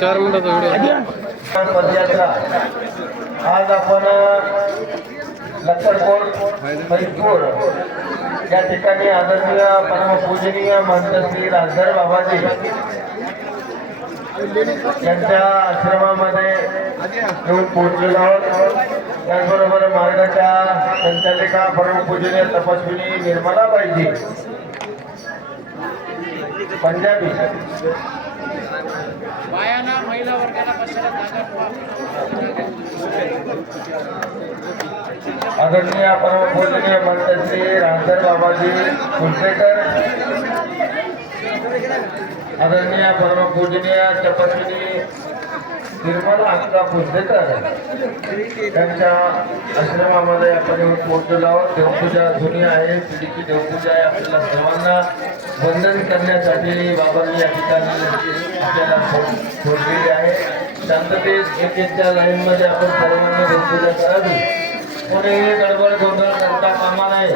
चार मिनिटाचा आज आपण लक्करकोट फैजपूर या ठिकाणी आदरणीय परमपूजनीय महंत श्री राजधर बाबाजी यांच्या आश्रमामध्ये येऊन पोहोचलेलो आहोत. त्याचबरोबर मार्गाच्या संचालिका परमपूजनीय तपस्विनी निर्मलाबाईजी पंजाबी महिला वर्गाला आदरणीय परमपूजनीय महंत श्री राजधर बाबाजी कुलसेकर, आदरणीय परमपूजनीय तपस्विनी निर्मला अक्का कुलसेकर यांच्या आश्रमामध्ये आपण येऊन पोहोचलेलो आहोत. देवपूजा जुनी आहे, पिढीची देवपूजा आहे. आपल्याला सर्वांना वंदन करण्यासाठी बाबांनी या ठिकाणी आपल्याला सोडलेली आहे. शांततेत एकेच्या लाईनमध्ये आपण सर्वांनी देवपूजा करावी. कोणीही गडबड गोंधळ करता कामा नये.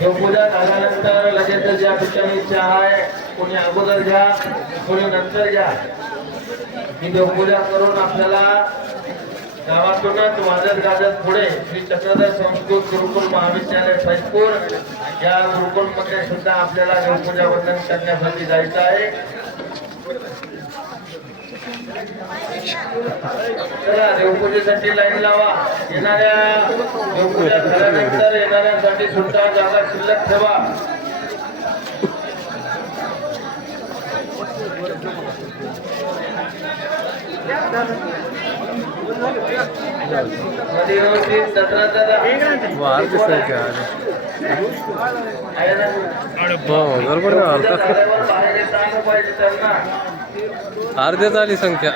देवपूजा झाल्यानंतर लगेच ज्या ठिकाणी चहा आहे, कोणी अगोदर घ्या, कोणी नंतर घ्या. ही देवपूजा करून आपल्याला गावातूनच वाजत गाजत पुढे श्री चक्रधर संस्कृत गुरुकुल महाविद्यालय फैजपूर या गुरुकुलमध्ये सुद्धा आपल्याला देवपूजा वंदन करण्यासाठी जायचं आहे. चला देवपूजेसाठी लाईन लावा. येणाऱ्या देवपूजा झाल्यानंतर येणाऱ्यांसाठी सुद्धा जागा शिल्लक ठेवा. अर्ध्याच आली संख्या.